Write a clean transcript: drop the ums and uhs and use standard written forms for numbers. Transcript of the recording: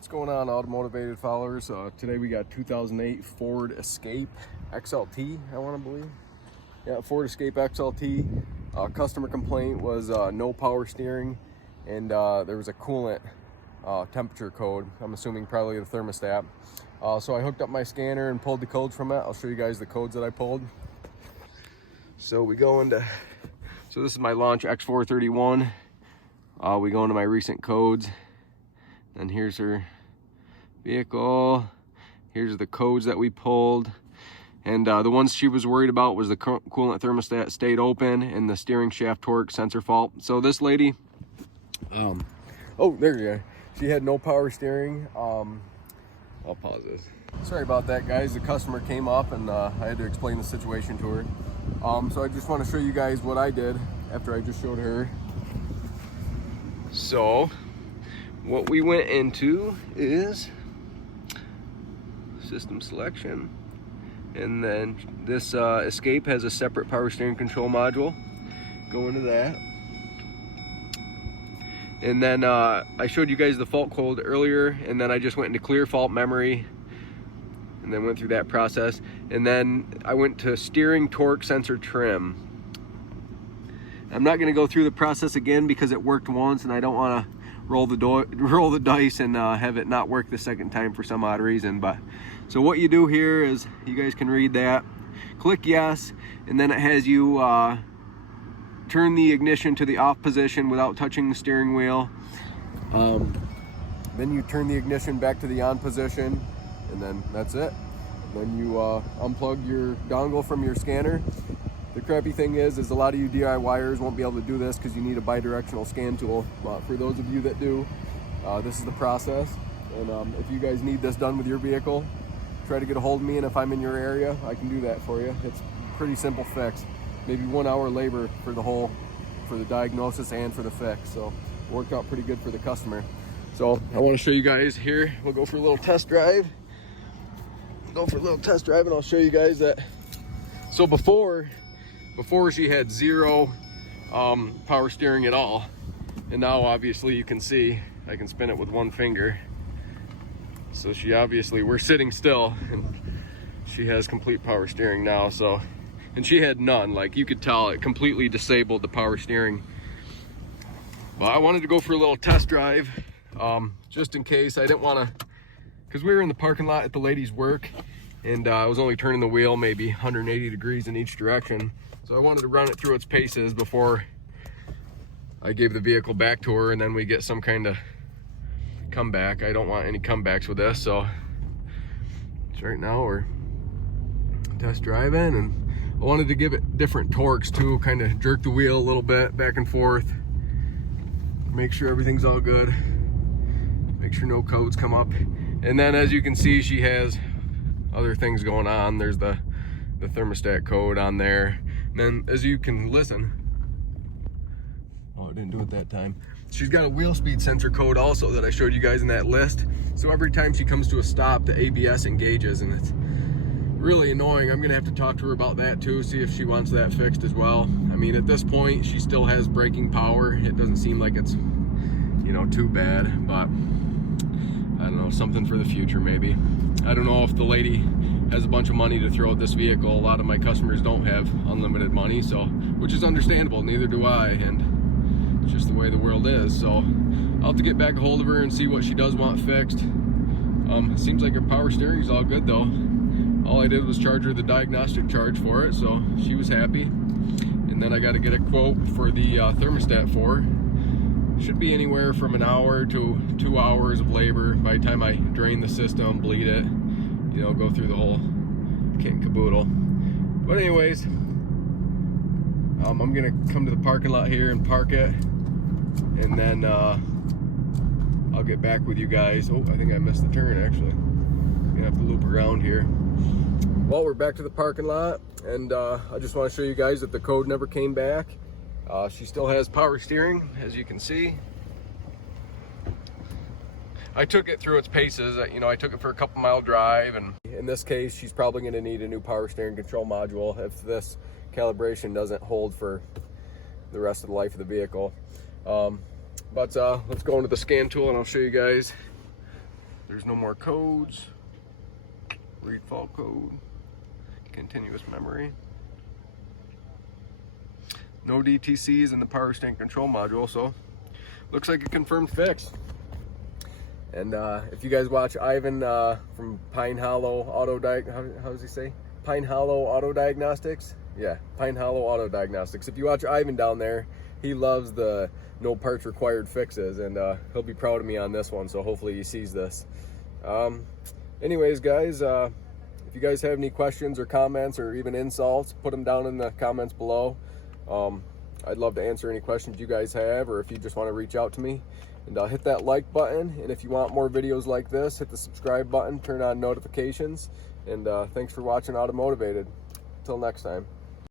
What's going on, Automotivated followers? Today we got 2008 Ford Escape XLT, I want to believe. Yeah, Ford Escape XLT. Customer complaint was no power steering, and there was a coolant temperature code. I'm assuming probably the thermostat. So I hooked up my scanner and pulled the codes from it. I'll show you guys the codes that I pulled. So we go into, so this is my launch X431. We go into my recent codes. And here's her vehicle. Here's the codes that we pulled. And the ones she was worried about was the coolant thermostat stayed open and the steering shaft torque sensor fault. So this lady, oh, there you go. She had no power steering. I'll pause this. Sorry about that, guys. The customer came up and I had to explain the situation to her. So I just want to show you guys what I did after I just showed her. So what we went into is system selection, and then this Escape has a separate power steering control module. Go into that, and then I showed you guys the fault code earlier, and then I just went into clear fault memory and then went through that process, and then I went to steering torque sensor trim. I'm not going to go through the process again because it worked once and I don't want to roll the dice and have it not work the second time for some odd reason. But so what you do here is, you guys can read that, click yes, and then it has you turn the ignition to the off position without touching the steering wheel. Then you turn the ignition back to the on position, and then that's it. Then you unplug your dongle from your scanner. The crappy thing is a lot of you DIYers won't be able to do this because you need a bidirectional scan tool. But for those of you that do, this is the process. And if you guys need this done with your vehicle, try to get a hold of me, and if I'm in your area, I can do that for you. It's a pretty simple fix. Maybe 1 hour labor for the diagnosis and for the fix. So it worked out pretty good for the customer. So I want to show you guys here. We'll go for a little test drive. And I'll show you guys that. So before she had zero power steering at all, and now obviously you can see I can spin it with one finger. So she obviously, we're sitting still and she has complete power steering now. So, and she had none, like you could tell it completely disabled the power steering. But I wanted to go for a little test drive just in case. I didn't want to, because we were in the parking lot at the lady's work, and I was only turning the wheel maybe 180 degrees in each direction. So I wanted to run it through its paces before I gave the vehicle back to her, and then we get some kind of comeback. I don't want any comebacks with this. So right now we're test driving, and I wanted to give it different torques too, kind of jerk the wheel a little bit back and forth, make sure everything's all good, make sure no codes come up. And then as you can see, she has other things going on. There's the thermostat code on there. And then as you can listen, oh, I didn't do it that time. She's got a wheel speed sensor code also that I showed you guys in that list. So every time she comes to a stop, the ABS engages, and it's really annoying. I'm gonna have to talk to her about that too, see if she wants that fixed as well. I mean, at this point, she still has braking power. It doesn't seem like it's, you know, too bad, but I don't know, something for the future maybe. I don't know if the lady has a bunch of money to throw at this vehicle. A lot of my customers don't have unlimited money, so, which is understandable, neither do I, and it's just the way the world is. So I'll have to get back a hold of her and see what she does want fixed. Seems like her power steering is all good though. All I did was charge her the diagnostic charge for it, so she was happy. And then I got to get a quote for the thermostat for her. Should be anywhere from an hour to 2 hours of labor by the time I drain the system, bleed it, you know, go through the whole kit and caboodle. But anyways, I'm gonna come to the parking lot here and park it, and then I'll get back with you guys. Oh, I think I missed the turn actually. I'm gonna have to loop around here. Well, we're back to the parking lot, and I just want to show you guys that the code never came back. She still has power steering, as you can see. I took it through its paces. You know, I took it for a couple mile drive, and in this case, she's probably going to need a new power steering control module if this calibration doesn't hold for the rest of the life of the vehicle. But let's go into the scan tool, and I'll show you guys There's no more codes. Read fault code. Continuous memory. No DTCs in the power steering control module, so looks like a confirmed fix. And if you guys watch Ivan from Pine Hollow how does he say? Pine Hollow Auto Diagnostics? Yeah, Pine Hollow Auto Diagnostics. If you watch Ivan down there, he loves the no parts required fixes, and he'll be proud of me on this one, so hopefully he sees this. Anyways, guys, if you guys have any questions or comments or even insults, put them down in the comments below. I'd love to answer any questions you guys have, or if you just want to reach out to me. And hit that like button, and if you want more videos like this, hit the subscribe button, turn on notifications, and thanks for watching Automotivated. Until next time.